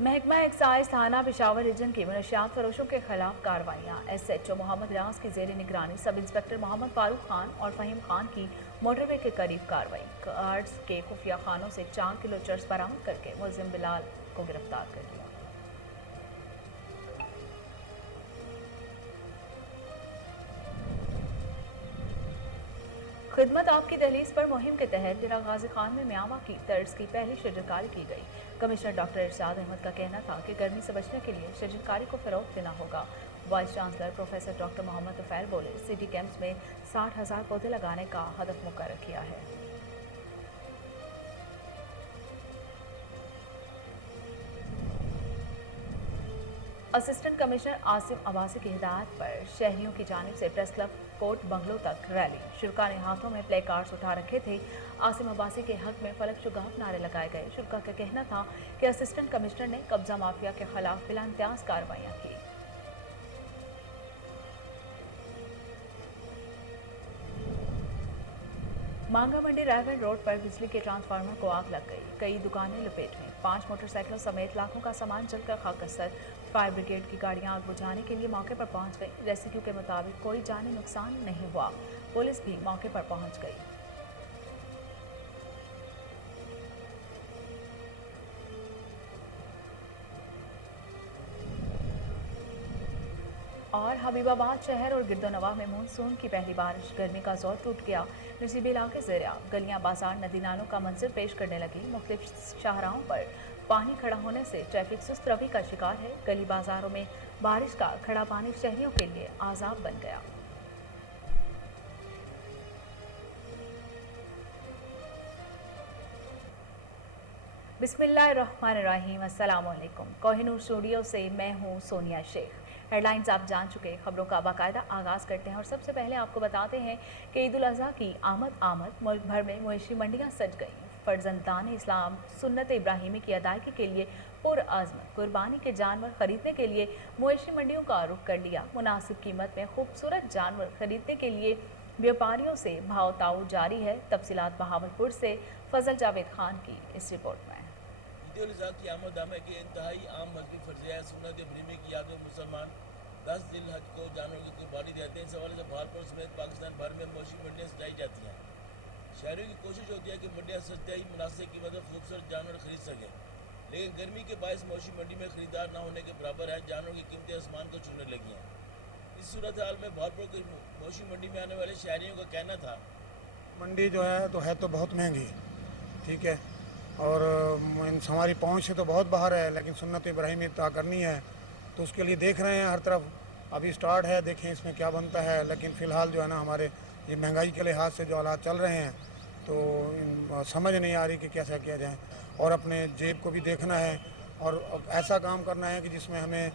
महकमा एक्साइज थाना पेशावर रीजन की मनशियात फरोशों के खिलाफ कार्रवाइयाँ। SHO मोहम्मद रियाज की जेर निगरानी सब इंस्पेक्टर मोहम्मद फारूक खान और फहीम खान की मोटरवे के करीब कार्रवाई। कार्ड्स के खुफिया खानों से 4 किलो चर्स बरामद करके मुलजिम बिलाल को गिरफ्तार कर लिया। खिदमत आपकी दहलीज पर मुहिम के तहत डेरा गाजी खान में म्यांमा की तर्ज की पहली शजरकारी की गई। कमिश्नर डॉक्टर इरशाद अहमद का कहना था कि गर्मी से बचने के लिए शजरकारी को फरोग देना होगा। Vice chancellor professor doctor Mohammad Tufail बोले, सिटी कैंप्स में 60,000 पौधे लगाने का हदफ मुकर्रर किया है। असिस्टेंट कमिश्नर आसिफ अब्बासी की हिदायत पर शहरियों की जानिब से प्रेस क्लब कोर्ट बंगलो तक रैली। शुरका ने हाथों में प्ले कार्ड्स उठा रखे थे। आसिम अब्बासी के हक में फलक शुगाफ नारे लगाए गए। शुरका का कहना था कि असिस्टेंट कमिश्नर ने कब्जा माफिया के खिलाफ बिला इम्तियाज कार्रवाइयां की। मांगा मंडी रायगढ़ रोड पर बिजली के ट्रांसफार्मर को आग लग गई। कई दुकानें लपेट में, 5 मोटरसाइकिलों समेत लाखों का सामान जलकर खाकसर। फायर ब्रिगेड की गाड़ियां आग बुझाने के लिए मौके पर पहुंच गई। रेस्क्यू के मुताबिक कोई जानी नुकसान नहीं हुआ। पुलिस भी मौके पर पहुंच गई। और हबीबाबाद शहर और गिरदोनवा में मानसून की पहली बारिश। गर्मी का जोर टूट गया। नसीबी इलाके ज़ेर गलियां बाजार नदी नालों का मंजर पेश करने लगी। मुख्तलिफ शाहराहों पर पानी खड़ा होने से ट्रैफिक सुस्त रवि का शिकार है। गली बाजारों में बारिश का खड़ा पानी शहरियों के लिए आज़ाब बन गया। बिस्मिल्लाहिर्रहमानिर्रहीम। अस्सलाम वालेकुम। कोहिनूर स्टूडियो से मैं हूँ सोनिया शेख। हेडलाइंस आप जान चुके, खबरों का बाकायदा आगाज़ करते हैं और सबसे पहले आपको बताते हैं कि ईद उल अज़हा की आमद मुल्क भर में मवेशी मंडियाँ सज गईं। फर्जंदान इस्लाम सुन्नत इब्राहिमी की अदायगी के लिए पुरअज़्म कुर्बानी के जानवर खरीदने के लिए मवेशी मंडियों का रुख कर लिया। मुनासिब कीमत में खूबसूरत जानवर खरीदने के लिए व्यापारियों से भाव ताऊ जारी है। तफसीलात बहावलपुर से फजल जावेद खान की इस रिपोर्ट में। ईद उल अज़हा की आमद के इंतहाई आम मजहबी फर्ज़ है। सुन्नत इब्राहिमी की याद में मुसलमान 10 ज़िलहज को जानवरों की कुर्बानी देते हैं। इस हवाले से बहालपुर समेत पाकिस्तान भर में मवेशी मंडियाँ सजाई जाती हैं। शहरियों की कोशिश होती है कि मंडियाँ सजते ही मुनासिब कीमत में खूबसूरत जानवर खरीद सकें, लेकिन गर्मी के बायस मवेशी मंडी में खरीदार न होने के बराबर है। जानवरों की कीमतें आसमान को छूने लगी हैं। इस सूरत हाल में बहालपुर की मवेशी मंडी में आने वाले शहरियों का कहना था, मंडी जो है तो बहुत महंगी, ठीक है, और हमारी पहुंच से तो बहुत बाहर है, लेकिन सुन्नत इब्राहिमी अता करनी है तो उसके लिए देख रहे हैं हर तरफ। अभी स्टार्ट है, देखें इसमें क्या बनता है। लेकिन फ़िलहाल जो है ना, हमारे ये महंगाई के लिहाज से जो हालात चल रहे हैं तो समझ नहीं आ रही कि कैसा किया जाए, और अपने जेब को भी देखना है और ऐसा काम करना है कि जिसमें हमें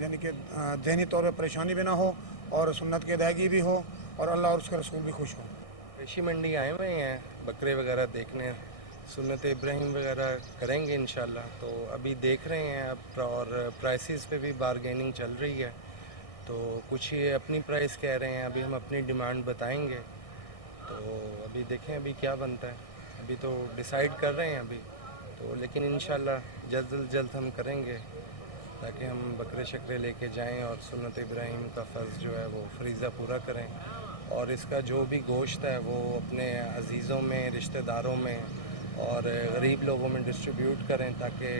यानी कि ज़हनी तौर पर परेशानी भी ना हो और सुन्नत की अदायगी भी हो और अल्लाह और उसके रसूल भी खुश हो। मवेशी मंडी आए हुए हैं बकरे वगैरह देखने, सुन्नत इब्राहिम वगैरह करेंगे इंशाल्लाह। तो अभी देख रहे हैं अब, और प्राइसेस पे भी बारगेनिंग चल रही है। तो कुछ ये अपनी प्राइस कह रहे हैं, अभी हम अपनी डिमांड बताएंगे। तो अभी देखें अभी क्या बनता है, अभी तो डिसाइड कर रहे हैं अभी तो, लेकिन इंशाल्लाह जल्द हम करेंगे ताकि हम बकरे शकरे लेके जाएं और सुन्नत इब्राहिम का फ़र्ज़ जो है वो फरीज़ा पूरा करें, और इसका जो भी गोश्त है वो अपने अज़ीज़ों में, रिश्तेदारों में और गरीब लोगों में डिस्ट्रीब्यूट करें ताकि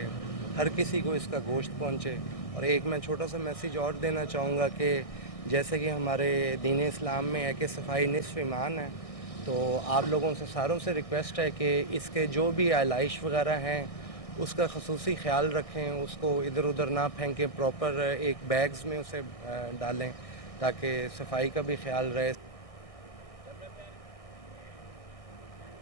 हर किसी को इसका गोश्त पहुंचे। और एक मैं छोटा सा मैसेज और देना चाहूँगा कि जैसे कि हमारे दीन इस्लाम में है कि सफाई निस्फ़ ईमान है, तो आप लोगों से सारों से रिक्वेस्ट है कि इसके जो भी आलाइश वगैरह हैं उसका ख़ुसूसी ख्याल रखें, उसको इधर उधर ना फेंकें, प्रॉपर एक बैग्स में उसे डालें ताकि सफाई का भी ख्याल रहे।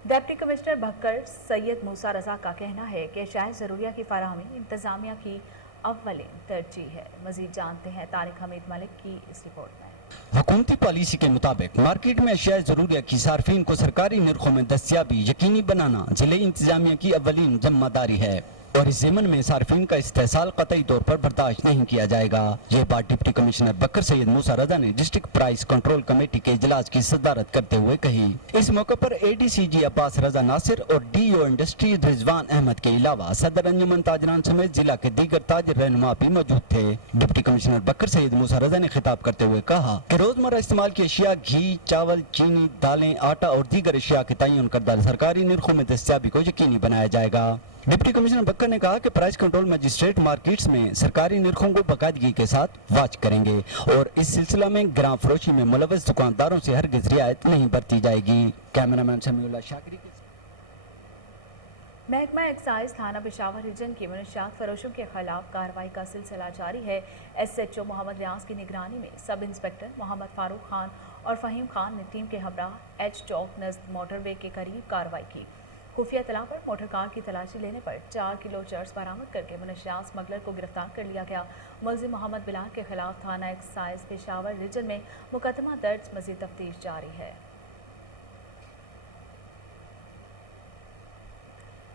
डिप्टी कमिश्नर भक्कर सैयद मूसा रजा का कहना है कि अशाए ज़रूरिया की फराहमी इंतज़ामिया की अव्वलीन तरजीह है। मज़ीद जानते हैं तारिक हमीद मलिक की इस रिपोर्ट में। हुकूमती पॉलिसी के मुताबिक मार्केट में अशिया ज़रूरिया की सार्फिन को सरकारी नरखों में दस्तियाबी यकीनी बनाना जिले इंतजामिया की अव्वलीन जिम्मेदारी है। और इस ज़मन में सार्फिन का इस्तेहसाल कतई तौर पर बर्दाश्त नहीं किया जाएगा। ये बात डिप्टी कमिश्नर बकर सैयद मूसा रजा ने डिस्ट्रिक्ट प्राइस कंट्रोल कमेटी के इजलास की सदारत करते हुए कही। इस मौके पर ADCG अब्बास रजा नासिर और DO इंडस्ट्री रिजवान अहमद के अलावा सदर अंजुमन ताजरान समेत जिला के दीगर ताजर रहनुमा भी मौजूद थे। डिप्टी कमिश्नर बकर सैयद मूसा रजा ने खिताब करते हुए कहा कि रोजमर्रा इस्तेमाल की अशिया घी, चावल, चीनी, दालें, आटा और दीगर अशिया के तयन करदा सरकारी निर्खों में दस्तयाबी को यकीनी बनाया जाएगा। डिप्टी कमिश्नर बक्कर ने कहा कि प्राइस कंट्रोल मजिस्ट्रेट मार्केट्स में सरकारी निर्खों को बाकायदगी के साथ वाच करेंगे और इस सिलसिला में ग्राम फरोशी में मुलव्वस दुकानदारों से हरगिज रियायत नहीं बरती जाएगी। कैमरामैन समीउल्लाह शाकिरी के महकमा एक्साइज थाना पेशावर रीजन की मनशियात फरोशों के खिलाफ कार्रवाई का सिलसिला जारी है। SHO मोहम्मद रियाज की निगरानी में सब इंस्पेक्टर मोहम्मद फारूक खान और फ़हीम खान ने टीम के हमरा H चौक नज़द मोटरवे के करीब कार्रवाई की। खुफिया इत्तला पर मोटर कार की तलाशी लेने पर 4 किलो चर्स बरामद करके मनशियात स्मगलर को गिरफ्तार कर लिया गया। मुलजिम मोहम्मद बिलाल के खिलाफ थाना एक्साइज पेशावर रीजन में मुकदमा दर्ज, मज़ीद तफ्तीश जारी है।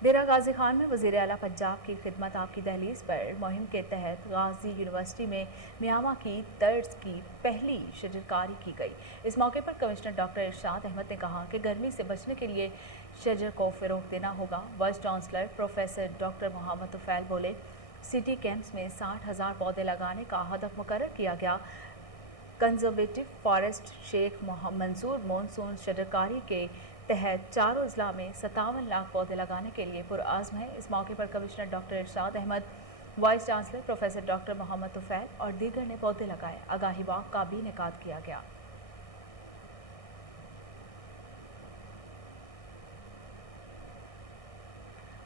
डेरा गाजी खान में वज़ीर आला पंजाब की खिदमत आपकी दहलीज पर मुहिम के तहत गाजी यूनिवर्सिटी में मियामा की तर्ज की पहली शजरकारी की गई। इस मौके पर कमिश्नर डॉक्टर इरशाद अहमद ने कहा कि गर्मी से बचने के लिए शजर को फ़रोग़ देना होगा। Vice chancellor professor doctor Mohammad Tufail बोले, सिटी कैंप्स में 60,000 पौधे लगाने का हदफ मुकर्रर किया गया। Conservative forest Sheikh Mansoor monsoon शजरकारी के तहत चारों अजला में 57 लाख पौधे लगाने के लिए पुरआज़्म है। इस मौके पर commissioner doctor Irshad Ahmed, vice chancellor professor doctor Mohammad Tufail और दीगर ने पौधे लगाए। आगाही वाक का भी इनेकाद किया गया।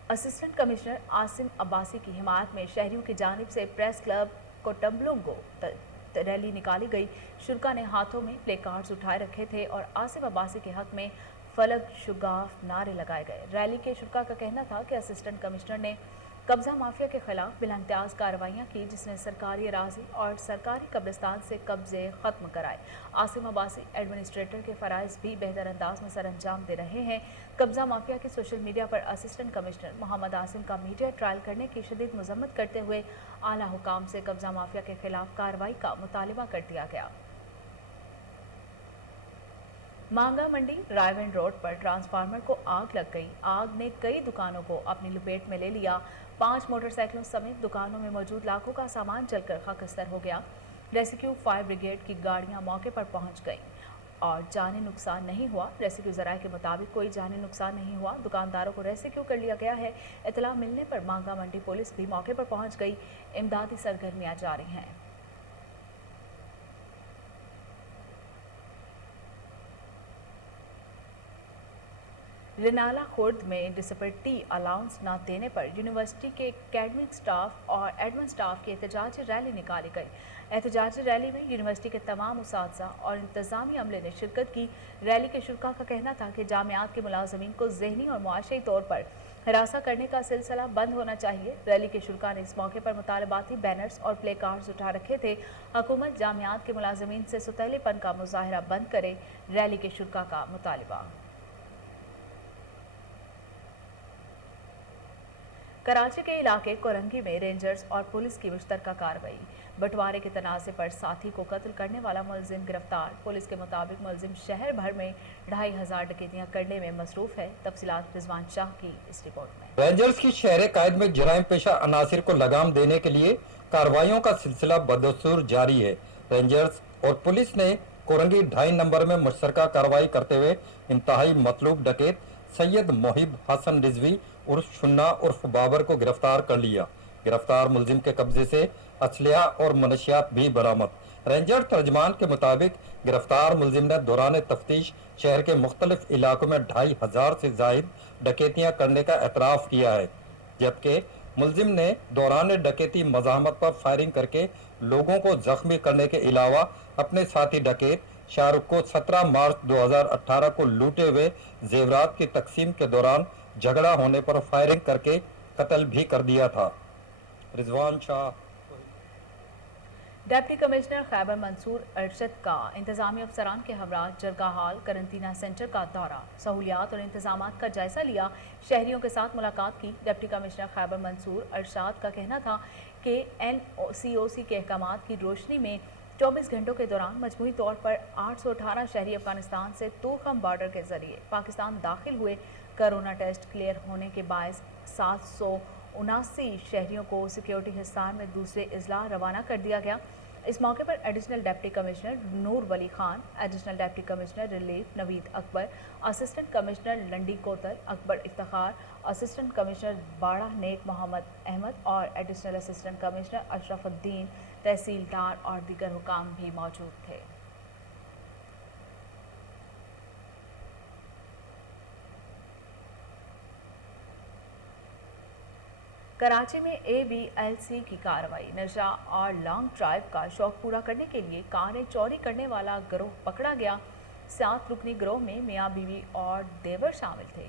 असिस्टेंट कमिश्नर आसिम अब्बासी की हिमायत में शहरियों की जानिब से प्रेस क्लब कोटम्बलोंगो रैली निकाली गई। शुरा ने हाथों में प्ले कार्ड्स उठाए रखे थे और आसिम अब्बासी के हक में फलक शुगाफ नारे लगाए गए। रैली के शुरा का कहना था कि असिस्टेंट कमिश्नर ने कब्जा माफिया के खिलाफ बिलाइम्तियाज कार्रवाइयाँ की, जिसने सरकारी अराजी और सरकारी कब्रिस्तान से कब्जे ख़त्म कराए। आसिम अब्बासी एडमिनिस्ट्रेटर के फ़राइज़ भी बेहतर अंदाज में सर अंजाम दे रहे हैं। कब्जा माफिया के सोशल मीडिया पर असिस्टेंट कमिश्नर मोहम्मद आसिम का मीडिया ट्रायल करने की शदीद मजम्मत करते हुए आला हुकाम से कब्जा माफिया के खिलाफ कार्रवाई का मुतालिबा कर दिया गया। मांगा मंडी रायवन रोड पर ट्रांसफार्मर को आग लग गई। आग ने कई दुकानों को अपनी लपेट में ले लिया। 5 मोटरसाइकिलों समेत दुकानों में मौजूद लाखों का सामान जलकर खाकस्तर हो गया। रेस्क्यू फायर ब्रिगेड की गाड़ियां मौके पर पहुंच गईं और जानी नुकसान नहीं हुआ। रेस्क्यू ज़राए के मुताबिक कोई जानी नुकसान नहीं हुआ। दुकानदारों को रेस्क्यू कर लिया गया है। इतला मिलने पर मांगा मंडी पुलिस भी मौके पर पहुंच गई। इमदादी सरगर्मियां जारी हैं। रिनाला खुर्द में डिसबिलिटी अलाउंस न देने पर यूनिवर्सिटी के एकेडमिक स्टाफ और एडमिन स्टाफ की एहतजाजी रैली निकाली गई। एहतजाजी रैली में यूनिवर्सिटी के तमाम उसातिज़ा और इंतजामी अमले ने शिरकत की। रैली के शुरा का कहना था कि जामियात के मुलाजमीन को ज़हनी और मुआशरी तौर पर हरासा करने का सिलसिला बंद होना चाहिए। रैली के शुरा ने इस मौके पर मुतालबाती बैनर्स और प्ले कार्ड्स उठा रखे थे। हुकूमत जामियात के मुलाजमीन से सुतैलेपन का मुजाहरा बंद करे, रैली के शुरा का मुतालबा। कराची के इलाके कोरंगी में रेंजर्स और पुलिस की मुश्तरका कार्रवाई। बंटवारे के तनाज़े पर साथी को कत्ल करने वाला मुलजिम गिरफ्तार। पुलिस के मुताबिक मुलजिम शहर भर में 2500 डकैतियां करने में मसरूफ है। तफसीलात रिजवान शाह की इस रिपोर्ट में। रेंजर्स की शहर कायद में जराइम पेशा अनासिर को लगाम देने के लिए कार्रवाइयों का सिलसिला बदस्तूर जारी है। रेंजर्स और पुलिस ने कोरंगी 2.5 नंबर में मुश्तरका कार्रवाई करते हुए इंतहाई मतलूब डकैत सैयद मोहिब हसन रिजवी उर्फ शुन्ना उर्फ बाबर को गिरफ्तार कर लिया। गिरफ्तार मुलजिम के कब्जे से असलिया और मनशियात भी बरामद। रेंजर तर्जमान के मुताबिक गिरफ्तार मुलजिम ने दौरान तफ्तीश शहर के मुख्तलिफ इलाकों में 2500 से जायद डकैतियां करने का एतराफ़ किया है, जबकि मुलजिम ने दौरान डकैती मज़ाहमत पर फायरिंग करके लोगों को जख्मी करने के अलावा अपने साथी डकैत शाहरुख को 17 मार्च 2018 को लूटे हुए जेवरात की तकसीम के दौरान झगड़ा होने पर फायरिंग करके कत्ल भी कर दिया था। रिजवान शाह। डिप्टी कमिश्नर खैबर मंसूर अरशद का इंतजामी अफसरान के हमरा जरगा हॉल करंटीना सेंटर का दौरा, सहूलियात और इंतजाम का जायजा लिया, शहरियों के साथ मुलाकात की। डिप्टी कमिश्नर खैबर मंसूर अरशद का कहना था कि NCOC के अहकामात की रोशनी में 24 घंटों के दौरान मजमूई तौर पर 818 शहरी अफगानिस्तान से तोखम बॉर्डर के जरिए पाकिस्तान दाखिल हुए। कोरोना टेस्ट क्लियर होने के बायस 779 शहरियों को सिक्योरिटी हिसार में दूसरे इजला रवाना कर दिया गया। इस मौके पर additional deputy commissioner Noor Wali Khan, additional deputy commissioner relief Naveed Akbar, assistant commissioner Landi Kotal Akbar Iftar, assistant commissioner Bara Nek Mohammad Ahmed और additional assistant commissioner Ashrafuddin, tehsildar और दीगर हुकाम भी मौजूद थे। कराची में ABLC की कार्रवाई, नशा और लॉन्ग ड्राइव का शौक पूरा करने के लिए कारें चोरी करने वाला गिरोह पकड़ा गया। 7 रुकनी गिरोह में मियाँ बीवी और देवर शामिल थे।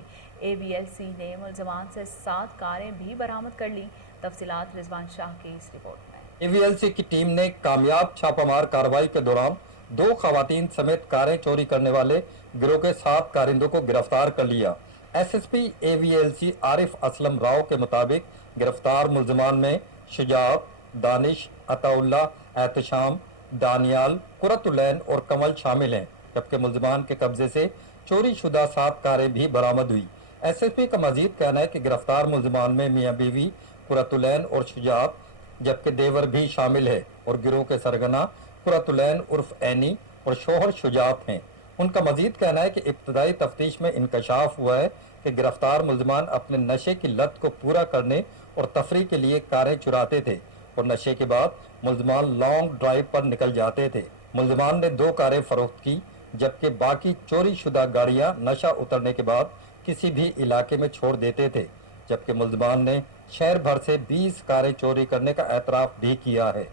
ABLC ने मुलजमान से 7 कारें भी बरामद कर ली। तफसीलात रिजवान शाह की इस रिपोर्ट में। ABLC की टीम ने कामयाब छापामार कार्रवाई के दौरान 2 खवातीन समेत कारें चोरी करने वाले गिरोह के 7 कारिंदों को गिरफ्तार कर लिया। SSP ABLC आरिफ असलम राव के मुताबिक गिरफ्तार मुलजमान में शुजात, दानिश, अताउल्ला, एहतशाम, दानियाल, कुरतुलैन और कमल शामिल हैं, जबकि मुलजमान के कब्जे से चोरी शुदा 7 कारें भी बरामद हुई। SSP का मजीद कहना है कि गिरफ्तार मुलजमान में मियाँ बीवी कुरतुलैन और शुजात जबकि देवर भी शामिल है और गिरोह के सरगना कुरतुलैन उर्फ ऐनी और शोहर शुजात हैं। उनका मजीद कहना है कि इब्तदाई तफ्तीश में इंकशाफ हुआ है कि गिरफ्तार मुलजमान अपने नशे की लत को पूरा करने और तफरी के लिए कारें चुराते थे और नशे के बाद मुलजमान लॉन्ग ड्राइव पर निकल जाते थे। मुलजमान ने 2 कारें फरोख्त की, जबकि बाकी चोरी शुदा गाड़ियां नशा उतरने के बाद किसी भी इलाके में छोड़ देते थे, जबकि मुलजमान ने शहर भर से 20 कारें चोरी करने का एतराफ़ भी किया है।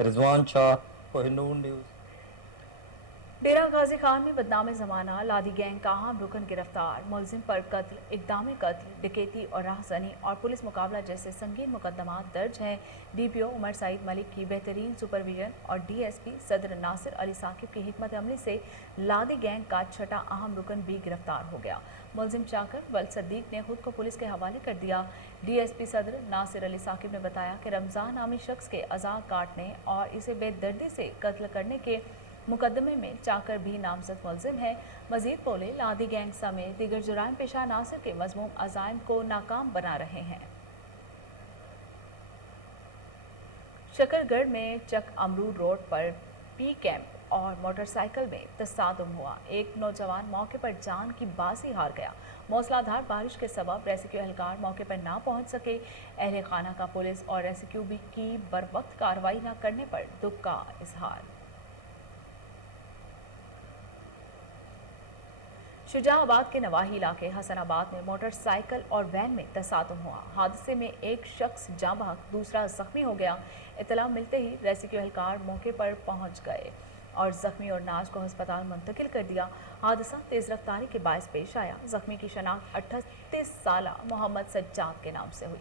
रिजवान शाह, कोहिनूर न्यूज़। डेरा गाजी खान में बदनाम ज़माना, लादी गैंग का अहम रुकन गिरफ्तार, मुलजिम पर कत्ल, इक़दाम कत्ल, डकैती और राहज़नी और पुलिस मुकाबला जैसे संगीन मुकदमात दर्ज हैं। DPO उमर सईद मलिक की बेहतरीन सुपरविजन और DSP सदर नासिर अली साकिब की हिकमत अमली से लादी गैंग का 6ठा अहम रुकन भी गिरफ्तार हो गया। मुलजिम चाकर वल सद्दीक ने खुद को पुलिस के हवाले कर दिया। DSP सदर नासिर अली साकिब ने बताया कि रमज़ान नामी शख्स के अज़ा काटने और इसे बेदर्दी से कत्ल करने के मुकदमे में चाकर भी नामजद मुलजिम है। मजीद बोले, लादी गैंग समेत दीगर जुराइम पेशा नासिर के मज़मूम अज़ाइम को नाकाम बना रहे हैं। शकरगढ़ में चक अमरूद रोड पर P कैंप और मोटरसाइकिल में तसादुम हुआ। एक नौजवान मौके पर जान की बाजी हार गया। मूसलाधार बारिश के सबब रेस्क्यू एहलकार मौके पर ना पहुंच सके। अहले खाना का पुलिस और रेस्क्यू भी की बरवक्त कार्रवाई न करने पर दुख का इजहार। शुजाआबाद के नवाही इलाके हसनाबाद में मोटरसाइकिल और वैन में तसादुम हुआ। हादसे में एक शख्स जाँ बहक, दूसरा जख्मी हो गया। इतला मिलते ही रेस्क्यू एहलकार मौके पर पहुंच गए और जख्मी और नाज को अस्पताल मुंतकिल कर दिया। हादसा तेज रफ्तारी के बायस पेश आया। जख्मी की शनाख्त 38 साला मोहम्मद सज्जाद के नाम से हुई।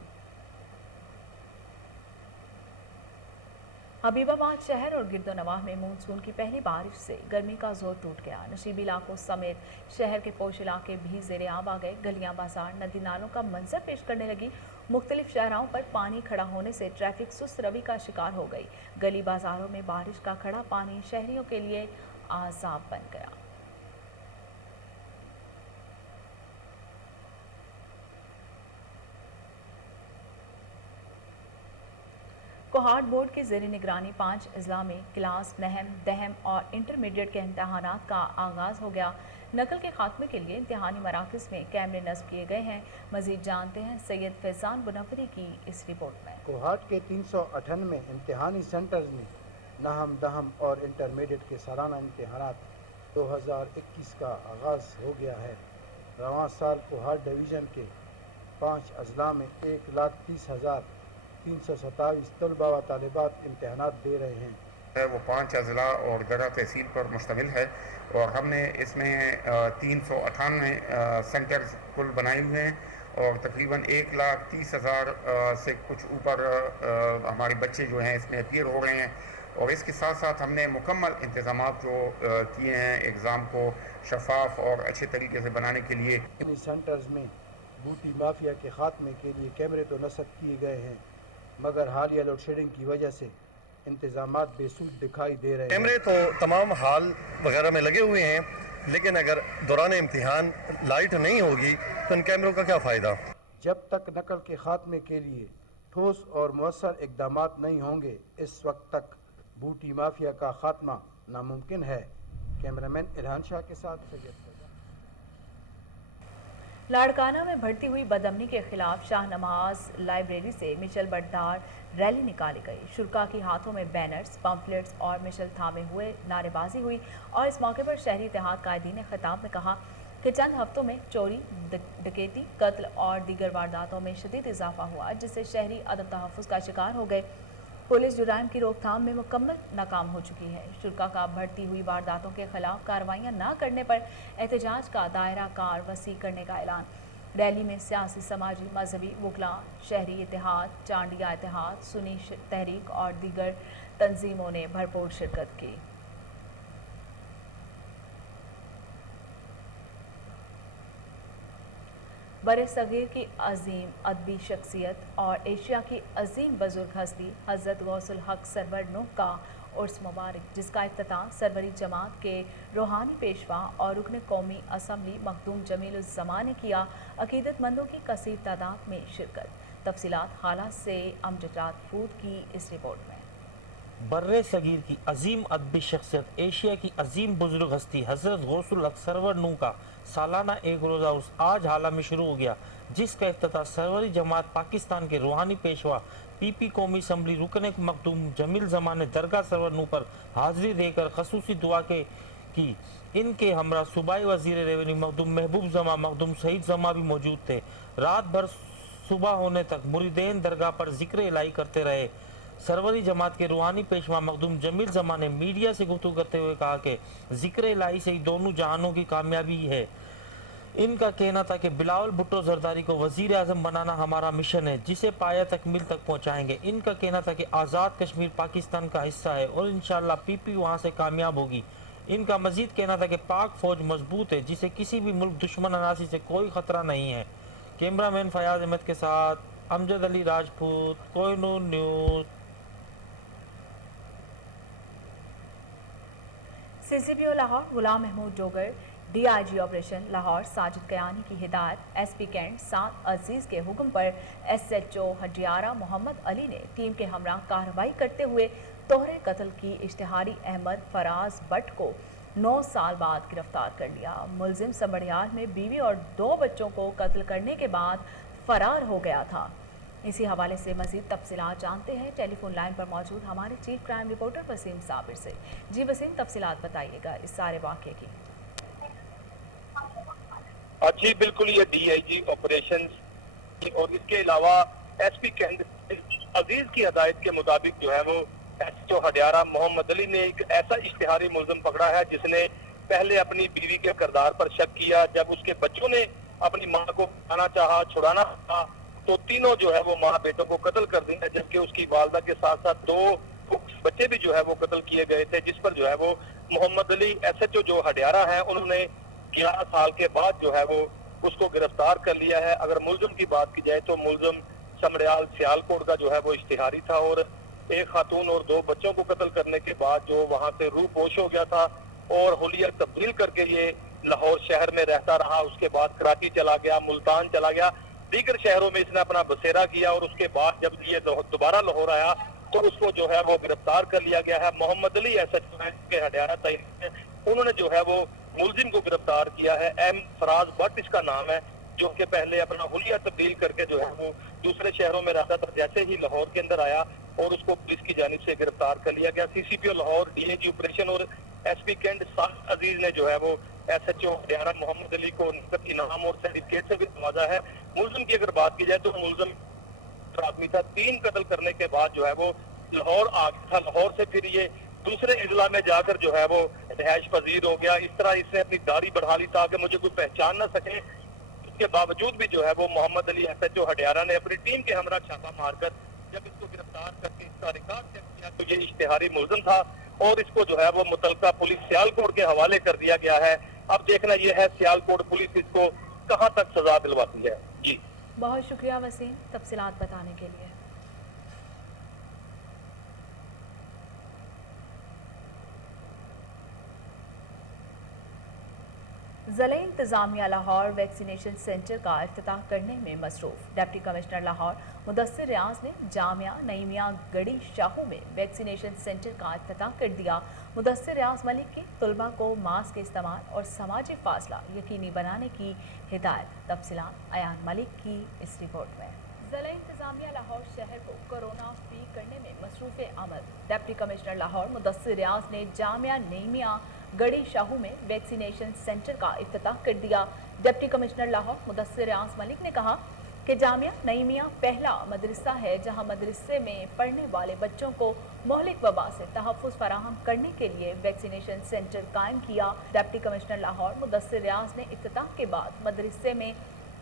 हबीबाबाद शहर और गिरदोनवाह में मानसून की पहली बारिश से गर्मी का जोर टूट गया। नशीबी इलाकों समेत शहर के पोश इलाके भी ज़ेरे आब आ गए। गलियां, बाजार, नदी नालों का मंजर पेश करने लगी। मुख्तलिफ शहरों पर पानी खड़ा होने से ट्रैफिक सुस्त रवि का शिकार हो गई। गली बाजारों में बारिश का खड़ा पानी शहरियों के लिए आज़ाब बन गया। कोहाट बोर्ड की ज़ेर निगरानी 5 अजला में क्लास, नहम, दहम और इंटरमीडिएट के इम्तहानात का आगाज़ हो गया। नकल के खात्मे के लिए इम्तहानी मराकज़ में कैमरे नस्ब किए गए हैं। मज़ीद जानते हैं सैयद फैज़ान बुनवरी की इस रिपोर्ट में। कोहाट के 398 इम्तहानी सेंटर्स में नहम, दहम और इंटरमीडिएट के सालाना इम्तहानात 2021 का आगाज़ हो गया है। रवां साल कोहाट डिवीज़न के 5 अजला में 1,30,327 तलबा व तालिबात इम्तहानात दे रहे हैं। वो 5 अजला और दरा तहसील पर मुश्तमिल है और हमने इसमें 398 सेंटर्स कुल बनाए हुए हैं और तकरीबन 1,30,000 से कुछ ऊपर हमारे बच्चे जो हैं इसमें अपीयर हो रहे हैं اور اس کے ساتھ ساتھ ہم نے مکمل انتظامات جو کیے ہیں ایگزام کو شفاف اور اچھے طریقے سے بنانے کے لیے. سینٹرز میں بوٹی مافیا کے خاتمے کے لیے کیمرے تو نصب کیے گئے ہیں، مگر حالیہ لوڈ شیڈنگ کی وجہ سے انتظامات بے سود دکھائی دے رہے ہیں. کیمرے تو تمام ہال وغیرہ میں لگے ہوئے ہیں، لیکن اگر دوران امتحان لائٹ نہیں ہوگی تو ان کیمروں کا کیا فائدہ؟ جب تک نقل کے خاتمے کے لیے ٹھوس اور مؤثر اقدامات نہیں ہوں گے، اس وقت تک بوٹی مافیا کا خاتمہ ناممکن ہے. کیمرامین ارحان شاہ کے ساتھ سید فضا. لاڑکانہ میں بڑھتی ہوئی بدامنی کے خلاف شاہ نماز لائبریری سے مشل بردار ریلی نکالی گئی. شرکاء کے ہاتھوں میں بینرز، پمفلٹس اور مشل تھامے ہوئے نعرے بازی ہوئی اور اس موقع پر شہری اتحاد قائدین نے خطاب میں کہا کہ چند ہفتوں میں چوری، ڈکیتی، قتل اور دیگر وارداتوں میں شدید اضافہ ہوا، جس سے شہری عدم تحفظ کا شکار ہو گئے. پولیس جرائم کی روک تھام میں مکمل ناکام ہو چکی ہے. شرکاء کا بڑھتی ہوئی وارداتوں کے خلاف کارروائیاں نہ کرنے پر احتجاج کا دائرہ کار وسیع کرنے کا اعلان. ریلی میں سیاسی، سماجی، مذہبی وکلاء، شہری اتحاد، چانڈیا اتحاد، سنی تحریک اور دیگر تنظیموں نے بھرپور شرکت کی. بر صغیر کی عظیم ادبی شخصیت اور ایشیا کی عظیم بزرگ ہستی حضرت غوث الحق سرور نوح کا عرس مبارک، جس کا افتتاح سروری جماعت کے روحانی پیشوا اور رکن قومی اسمبلی مخدوم جمیل الزماں نے کیا. عقیدت مندوں کی کثیر تعداد میں شرکت. تفصیلات حالات سے امجد فوڈ کی اس رپورٹ میں. بر صغیر کی عظیم ادبی شخصیت، ایشیا کی عظیم بزرگ ہستی حضرت غوث الحق سرور نوح کا سالانہ ایک روزہ عرس آج حالہ میں شروع ہو گیا، جس کا افتتاح سروری جماعت پاکستان کے روحانی پیشوا پی قومی اسمبلی رکن مخدوم جمیل الزماں نے درگاہ سرور نوح پر حاضری دے کر خصوصی دعا کی. ان کے ہمراہ صوبائی وزیر ریونیو مخدوم محبوب زماں، مخدوم سعید زماں بھی موجود تھے. رات بھر صبح ہونے تک مریدین درگاہ پر ذکر الہی کرتے رہے. سروری جماعت کے روحانی پیشوا مخدوم جمیل زماں نے میڈیا سے گفتگو کرتے ہوئے کہا کہ ذکر الہی سے ہی دونوں جہانوں کی کامیابی ہے. ان کا کہنا تھا کہ بلاول بھٹو زرداری کو وزیر اعظم بنانا ہمارا مشن ہے، جسے پایہ تکمیل تک پہنچائیں گے. ان کا کہنا تھا کہ آزاد کشمیر پاکستان کا حصہ ہے اور انشاءاللہ پی وہاں سے کامیاب ہوگی. ان کا مزید کہنا تھا کہ پاک فوج مضبوط ہے، جسے کسی بھی ملک دشمن عناصر سے کوئی خطرہ نہیں ہے. کیمرامین فیاض احمد کے ساتھ امجد علی Rajput, Koh Noor news. CCPO Lahore Ghulam Mahmood Dogar, DIG operation Lahore Sajid Kayani کی ہدایت، SP کینٹ سعد عزیز کے حکم پر SHO ہڈیارہ محمد علی نے ٹیم کے ہمراہ کارروائی کرتے ہوئے توہرے قتل کی اشتہاری احمد فراز بٹ کو 9 سال بعد گرفتار کر لیا. ملزم سمبڑیال میں بیوی اور 2 بچوں کو قتل کرنے کے بعد فرار ہو گیا تھا. اسی حوالے سے مزید تفصیلات جانتے ہیں ٹیلی فون لائن پر موجود ہمارے چیف کرائم رپورٹر وسیم صابر سے. جی وسیم، تفصیلات بتائیے گا اس سارے واقعے کی. جی بالکل، یہ DIG آپریشنز اور اس کے علاوہ SP کینٹ عزیز کی ہدایت کے مطابق جو ہے وہ SHO ہڈیارہ محمد علی نے ایک ایسا اشتہاری ملزم پکڑا ہے جس نے پہلے اپنی بیوی کے کردار پر شک کیا. جب اس کے بچوں نے اپنی ماں کو چھڑانا چاہا تو تینوں جو ہے وہ ماں بیٹوں کو قتل کر دیا، جبکہ اس کی والدہ کے ساتھ ساتھ 2 بچے بھی جو ہے وہ قتل کیے گئے تھے، جس پر جو ہے وہ محمد علی SHO جو ہڈیارہ ہیں انہوں نے 11 سال کے بعد جو ہے وہ اس کو گرفتار کر لیا ہے. اگر ملزم کی بات کی جائے تو ملزم سمڑیال سیالکوٹ کا جو ہے وہ اشتہاری تھا اور ایک خاتون اور 2 بچوں کو قتل کرنے کے بعد جو وہاں سے روح پوش ہو گیا تھا اور حلیہ تبدیل کر کے یہ لاہور شہر میں رہتا رہا. اس کے بعد کراچی چلا گیا، ملتان چلا گیا، دیگر شہروں میں اس نے اپنا بسیرا کیا اور اس کے بعد جب یہ دوبارہ لاہور آیا تو اس کو جو ہے وہ گرفتار کر لیا گیا ہے. محمد علی SHO کے ہڈیارہ تحریر انہوں نے جو ہے وہ ملزم کو گرفتار کیا ہے. فراز بٹ اس کا نام ہے، جو کہ پہلے اپنا حلیہ تبدیل کر کے جو ہے وہ دوسرے شہروں میں رہتا تھا. جیسے ہی لاہور کے اندر آیا اور اس کو پولیس کی جانب سے گرفتار کر لیا گیا. CCPO لاہور، DIG آپریشن اور SP کینٹ سعد عزیز نے جو ہے وہ SHO ہڈیارہ محمد علی کو نقد انعام اور سرٹیفکیٹ سے بھی نوازا ہے. ملزم کی اگر بات کی جائے تو ملزم آدمی تھا، 3 قتل کرنے کے بعد جو ہے وہ لاہور آ گیا تھا. لاہور سے پھر یہ دوسرے اضلاع میں جا کر جو ہے وہ رہائش پذیر ہو گیا. اس طرح اس نے اپنی داڑھی بڑھا لی تاکہ مجھے کوئی پہچان نہ سکے. اس کے باوجود بھی جو ہے وہ محمد علی SHO ہڈیارہ نے اپنی ٹیم کے ہمراہ چھاپہ مار کر جب اس کو گرفتار کر کے اس کا ریکارڈ چیک کیا गया तो ये इश्तिहारी मुलजम था और इसको जो है वो मुतलका पुलिस सियालकोट के हवाले कर दिया गया है। अब देखना यह है सियालकोट पुलिस इसको कहां तक सजा दिलवाती है। जी बहुत शुक्रिया वसीम तफसीलात बताने के लिए। ज़िला इंतज़ामिया लाहौर वैक्सीनेशन सेंटर का इफ्तिताह करने में मसरूफ़। डिप्टी कमिश्नर लाहौर मुदस्सिर रियाज ने जामिया नईमिया गढ़ी शाहू में वैक्सीनेशन सेंटर का इफ्तिताह कर दिया। मुदस्सिर रियाज मलिक के तलबा को मास्क के इस्तेमाल और समाजी फासला यकीनी बनाने की हिदायत। तफसीलात अयान मलिक की इस रिपोर्ट में। ज़िला इंतज़ामिया लाहौर शहर को कोरोना फ्री करने में मसरूफ़ अमल। डिप्टी कमिश्नर लाहौर मुदस्सिर रियाज ने जामिया नईमिया गढ़ी शाहू में वैक्सीनेशन सेंटर का इफ्तिताह कर दिया। डिप्टी कमिश्नर लाहौर मुदस्सिर रियाज मलिक ने कहा कि जामिया नईमिया पहला मदरसा है जहां मदरसे में पढ़ने वाले बच्चों को मोहलिक वबा से तहफ़्फ़ुज़ फराहम करने के लिए वैक्सीनेशन सेंटर कायम किया। डिप्टी कमिश्नर लाहौर मुदस्सिर रियाज ने इफ्तिताह के बाद मदरसे में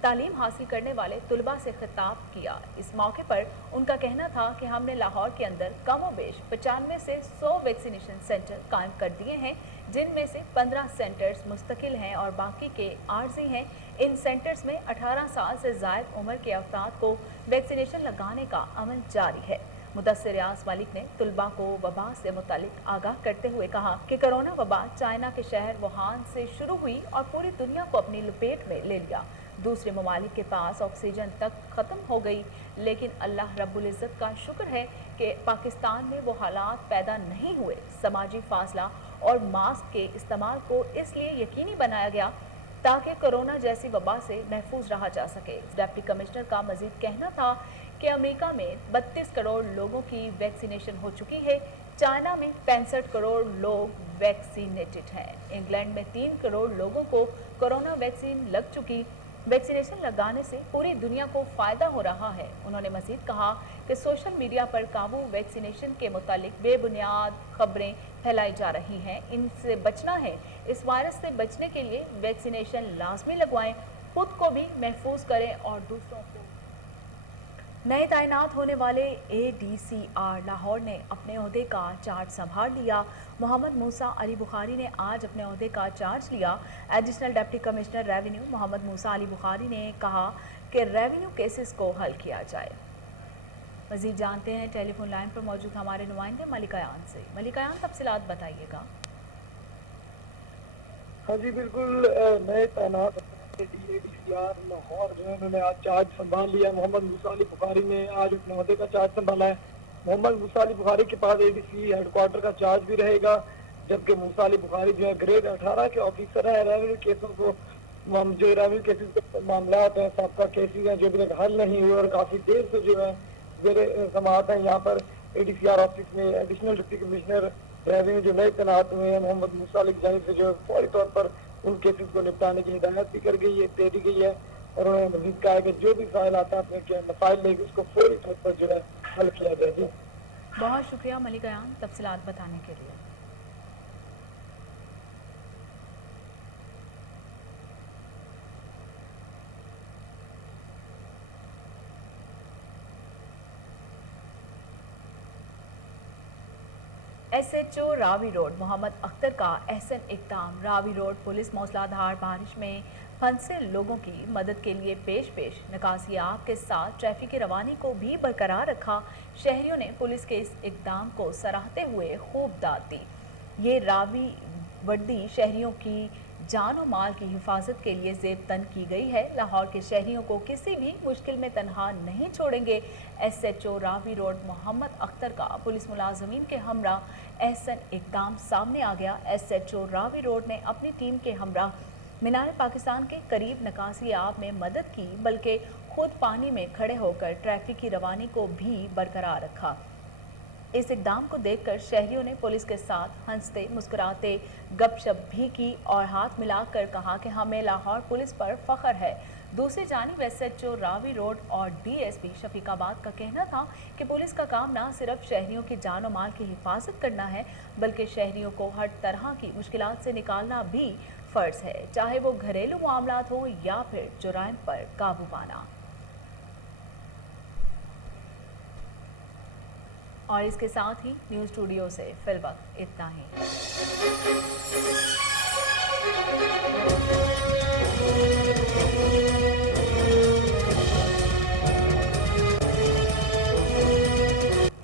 तालीम हासिल करने वाले तुलबा से खिताब किया। इस मौके पर उनका कहना था कि हमने लाहौर के अंदर कम व बेश 95 से 100 वैक्सीनेशन सेंटर कायम कर दिए हैं, जिनमें से 15 सेंटर्स मुस्तकिल हैं और बाकी के आर्जी हैं। इन सेंटर्स में 18 साल से ज़ायद उम्र के अफराद को वैक्सीनेशन लगाने का अमल जारी है। मुदस्सिर रियाज मलिक ने तुलबा को वबा से मुतालिक आगाह करते हुए कहा कि कोरोना वबा चाइना के शहर वुहान से शुरू हुई और पूरी दुनिया को अपनी लपेट में ले लिया। दूसरे ममालिक के पास ऑक्सीजन तक ख़त्म हो गई, लेकिन अल्लाह रब्बुल इज़्ज़त का शुक्र है कि पाकिस्तान में वो हालात पैदा नहीं हुए। समाजी फासला और मास्क के इस्तेमाल को इसलिए यकीनी बनाया गया ताकि कोरोना जैसी वबा से महफूज रहा जा सके। डिप्टी कमिश्नर का मजीद कहना था कि अमेरिका में 32 करोड़ लोगों की वैक्सीनेशन हो चुकी है। चाइना में 65 करोड़ लोग वैक्सीनेटेड हैं। इंग्लैंड में 3 करोड़ लोगों को कोरोना वैक्सीन लग चुकी। वैक्सीनेशन लगाने से पूरी दुनिया को फ़ायदा हो रहा है। उन्होंने मज़ीद कहा कि सोशल मीडिया पर काबू वैक्सीनेशन के मुतालिक बेबुनियाद खबरें फैलाई जा रही हैं, इनसे बचना है। इस वायरस से बचने के लिए वैक्सीनेशन लाजमी लगवाएं, खुद को भी महफूज करें और दूसरों को। नए तैनात होने वाले ADCR लाहौर ने अपने ओहदे का चार्ज संभाल लिया। मोहम्मद मूसा अली बुखारी ने आज अपने ओहदे का चार्ज लिया। Additional deputy commissioner revenue Mohammad Musa Ali Bukhari ने कहा कि रेवेन्यू केसेस को हल किया जाए। मज़ीद जानते हैं टेलीफोन लाइन पर मौजूद हमारे नुमाइंदे मलिक अयान से। मलिक अयान, तफसीलात बताइएगा। हाँ जी बिल्कुल, नए तैनात ADCR लाहौर जो है उन्होंने आज चार्ज संभाल लिया। मोहम्मद मूसा अली बुखारी ने आज अपने ओहदे का चार्ज संभाला है। मोहम्मद मूसा अली बुखारी के पास ADC हेडक्वार्टर का चार्ज भी रहेगा, जबकि मूसा अली बुखारी जो है ग्रेड 18 के ऑफिसर है। रेवेन्यू केसों को जो रेवेन्यू केसेस के मामला हैं, सबका केसेस हैं जो अभी तक हल नहीं हुए और काफ़ी देर से जो है जेर समाअत है यहाँ पर ADCR ऑफिस में। एडिशनल डिप्टी कमिश्नर रेवेन्यू जो नए तैनात हुए हैं मोहम्मद मूसा अली की जानिब से जो फौरी तौर पर उन केसेस को निपटाने की हिदायत भी कर गई है, दे दी गई है। और उन्होंने मजीद कहा है कि जो भी फाइल आता है अपने मसाइल लेगी उसको फौरी तौर पर जो है हल किया जाए। जी बहुत शुक्रिया मलिक अयान तफसीलात बताने के लिए। SHO रावी रोड मोहम्मद अख्तर का अहसन इक़दाम। रावी रोड पुलिस मौसलाधार बारिश में फंसे लोगों की मदद के लिए पेश निकासी आब के साथ ट्रैफिक की रवानी को भी बरकरार रखा। शहरियों ने पुलिस के इस इक़दाम को सराहते हुए खूब दाद दी। ये रावी वर्दी शहरियों की जान और माल की हिफाजत के लिए ज़ेब तन की गई है। लाहौर के शहरियों को किसी भी मुश्किल में तनहा नहीं छोड़ेंगे। SHO रावी रोड मोहम्मद अख्तर का पुलिस मुलाजमीन के हमरा अहसन इक़दाम सामने आ गया। SHO रावी रोड ने अपनी टीम के हमरा मीनार पाकिस्तान के करीब निकासी आब में मदद की, बल्कि खुद पानी में खड़े होकर ट्रैफिक की रवानी को भी बरकरार रखा। इस इक़दाम को देखकर शहरियों ने पुलिस के साथ हंसते मुस्कुराते गपशप भी की और हाथ मिलाकर कहा कि हमें लाहौर पुलिस पर फ़ख्र है। दूसरी जानिब SHO रावी रोड और DSP शफीकाबाद का कहना था कि पुलिस का काम न सिर्फ शहरियों की जान और माल की हिफाजत करना है, बल्कि शहरियों को हर तरह की मुश्किलात से निकालना भी फ़र्ज़ है, चाहे वो घरेलू मामलात हो या फिर जुराइम पर काबू पाना। और इसके साथ ही न्यूज़ स्टूडियो से फिलवक्त इतना ही।